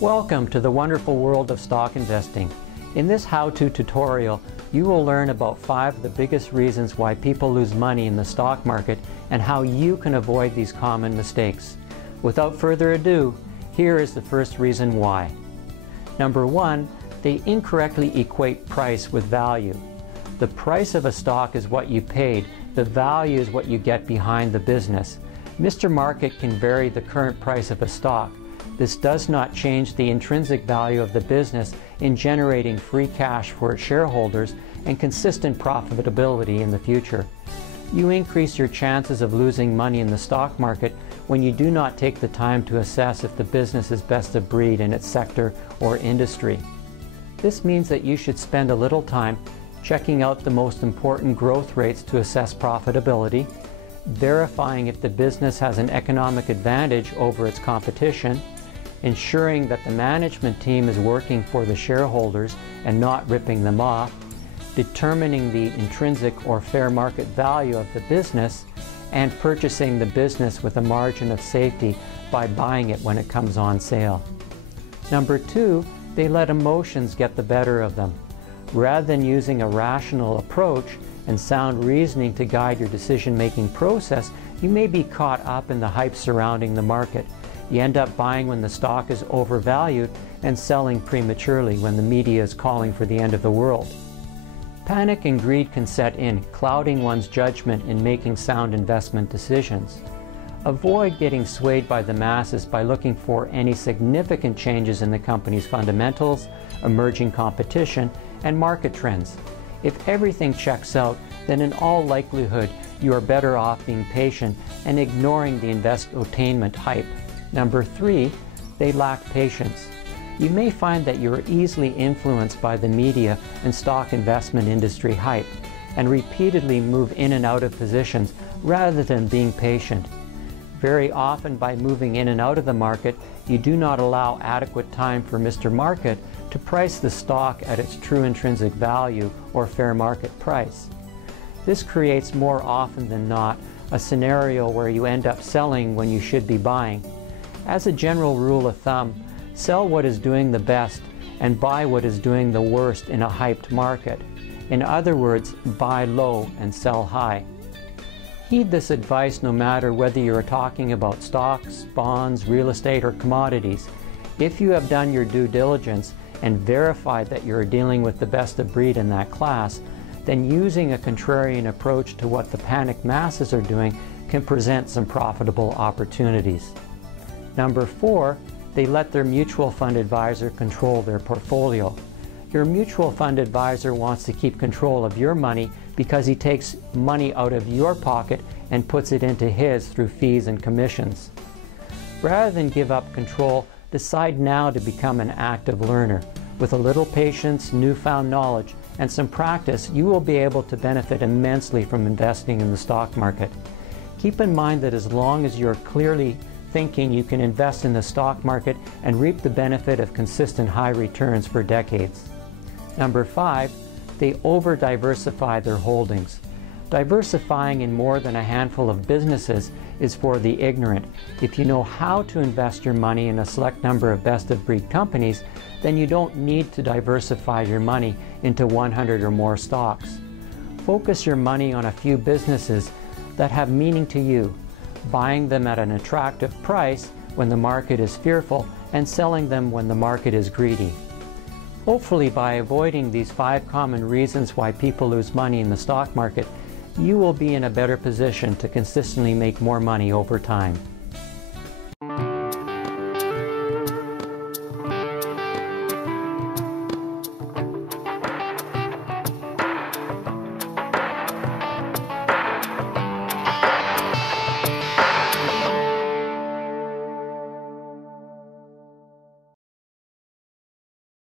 Welcome to the wonderful world of stock investing. In this how-to tutorial, you will learn about 5 of the biggest reasons why people lose money in the stock market and how you can avoid these common mistakes. Without further ado, here is the first reason why. Number 1, they incorrectly equate price with value. The price of a stock is what you paid. The value is what you get behind the business. Mr. Market can vary the current price of a stock. This does not change the intrinsic value of the business in generating free cash for its shareholders and consistent profitability in the future. You increase your chances of losing money in the stock market when you do not take the time to assess if the business is best of breed in its sector or industry. This means that you should spend a little time checking out the most important growth rates to assess profitability, verifying if the business has an economic advantage over its competition, ensuring that the management team is working for the shareholders and not ripping them off, determining the intrinsic or fair market value of the business, and purchasing the business with a margin of safety by buying it when it comes on sale. Number 2, they let emotions get the better of them. Rather than using a rational approach and sound reasoning to guide your decision-making process, you may be caught up in the hype surrounding the market. You end up buying when the stock is overvalued and selling prematurely when the media is calling for the end of the world. Panic and greed can set in, clouding one's judgment in making sound investment decisions. Avoid getting swayed by the masses by looking for any significant changes in the company's fundamentals, emerging competition, and market trends. If everything checks out, then in all likelihood you are better off being patient and ignoring the infotainment hype. Number 3, they lack patience. You may find that you are easily influenced by the media and stock investment industry hype and repeatedly move in and out of positions rather than being patient. Very often by moving in and out of the market, you do not allow adequate time for Mr. Market to price the stock at its true intrinsic value or fair market price. This creates more often than not a scenario where you end up selling when you should be buying. As a general rule of thumb, sell what is doing the best and buy what is doing the worst in a hyped market. In other words, buy low and sell high. Heed this advice no matter whether you are talking about stocks, bonds, real estate, or commodities. If you have done your due diligence and verified that you are dealing with the best of breed in that class, then using a contrarian approach to what the panicked masses are doing can present some profitable opportunities. Number 4, they let their mutual fund advisor control their portfolio. Your mutual fund advisor wants to keep control of your money because he takes money out of your pocket and puts it into his through fees and commissions. Rather than give up control, decide now to become an active learner. With a little patience, newfound knowledge, and some practice, you will be able to benefit immensely from investing in the stock market. Keep in mind that as long as you're clearly thinking you can invest in the stock market and reap the benefit of consistent high returns for decades. Number 5, they over-diversify their holdings. Diversifying in more than a handful of businesses is for the ignorant. If you know how to invest your money in a select number of best-of-breed companies, then you don't need to diversify your money into 100 or more stocks. Focus your money on a few businesses that have meaning to you, buying them at an attractive price when the market is fearful and selling them when the market is greedy. Hopefully, by avoiding these 5 common reasons why people lose money in the stock market, you will be in a better position to consistently make more money over time.